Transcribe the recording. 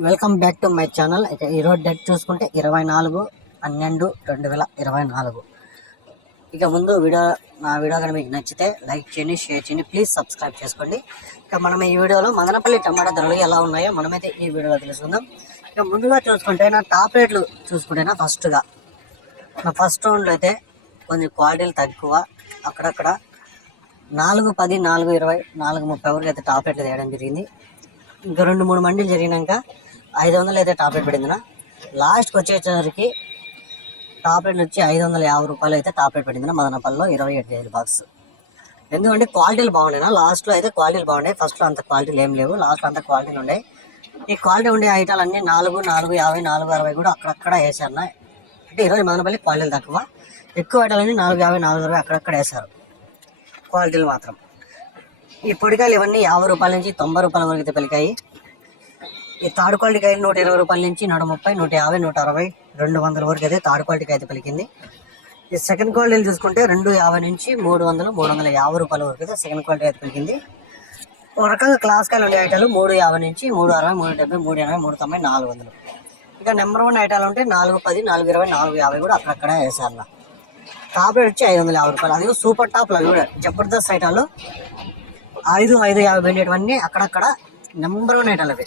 Welcome back to my channel. ఇక ఈరోజు date చూసుకుంటే ఇరవై నాలుగు పన్నెండు రెండు వేల ఇరవై నాలుగు. ఇక ముందు వీడియో నా వీడియో కానీ మీకు నచ్చితే లైక్ చేయండి షేర్ చేయండి ప్లీజ్ సబ్స్క్రైబ్ చేసుకోండి. ఇక మనం ఈ వీడియోలో మదనపల్లి టమాటా ధరలు ఎలా ఉన్నాయో మనమైతే ఈ వీడియోలో తెలుసుకుందాం. ఇక ముందుగా చూసుకుంటే నా టాప్ రేట్లు చూసుకుంటేనా ఫస్ట్గా నా ఫస్ట్ రౌండ్లో అయితే కొంచెం క్వాలిటీలు తక్కువ. అక్కడక్కడ నాలుగు పది నాలుగు ఇరవై నాలుగు ముప్పై వరకు అయితే టాప్ రేట్లు తేయడం జరిగింది. ఇంకా రెండు మూడు మండీలు జరిగినాక ఐదు వందలు అయితే టాప్ రేట్ లాస్ట్కి వచ్చేసరికి టాప్లెట్ వచ్చి ఐదు వందల యాభై రూపాయలు అయితే టాప్ రేట్ మదనపల్లిలో ఇరవై ఎనిమిది ఐదు బాక్స్. ఎందుకంటే క్వాలిటీలు బాగున్నాయినా లాస్ట్లో అయితే క్వాలిటీలు బాగున్నాయి ఫస్ట్లో అంత క్వాలిటీలు ఏం లేవు లాస్ట్లో అంత క్వాలిటీలు ఉన్నాయి ఈ క్వాలిటీ ఉండే ఐటాలు అన్నీ నాలుగు నాలుగు యాభై నాలుగు అరవై కూడా అక్కడక్కడ వేసారు అంటే ఈరోజు మదనపల్లి క్వాలిటీలు తక్కువ ఎక్కువ ఐటాలన్నీ నాలుగు యాభై నాలుగు అరవై అక్కడక్కడ వేశారు క్వాలిటీలు మాత్రం. ఈ పొడికాయలు ఇవన్నీ యాభై రూపాయల నుంచి తొంభై రూపాయల వరకు అయితే పలికాయి. ఈ థర్డ్ క్వాలిటీ కాయలు నూట ఇరవై రూపాయల నుంచి నూట ముప్పై నూట యాభై నూట అరవై రెండు వందల వరకు అయితే తాడు క్వాలిటీకి అయితే పలికింది. ఈ సెకండ్ క్వాలిటీలు చూసుకుంటే రెండు యాభై నుంచి మూడు వందలు మూడు వందల యాభై రూపాయల వరకు అయితే సెకండ్ క్వాలిటీ అయితే పలికింది. ఒక రకంగా క్లాస్ కాయలు ఉండే ఐటాలు మూడు యాభై నుంచి మూడు అరవై మూడు డెబ్బై మూడు ఎనభై మూడు తొంభై నాలుగు వందలు. ఇక నెంబర్ వన్ ఐటాలు ఉంటే నాలుగు పది నాలుగు ఇరవై నాలుగు యాభై కూడా అక్కడక్కడ వేసారు టాప్ రేట్ వచ్చి ఐదు వందల యాభై రూపాయలు. అది సూపర్ టాప్ అవి కూడా. జబర్దస్త్ ఐటాలు ఐదు ఐదు యాభై వెళ్ళేటివన్నీ అక్కడక్కడ నెంబర్ వన్ ఐటాలు అవి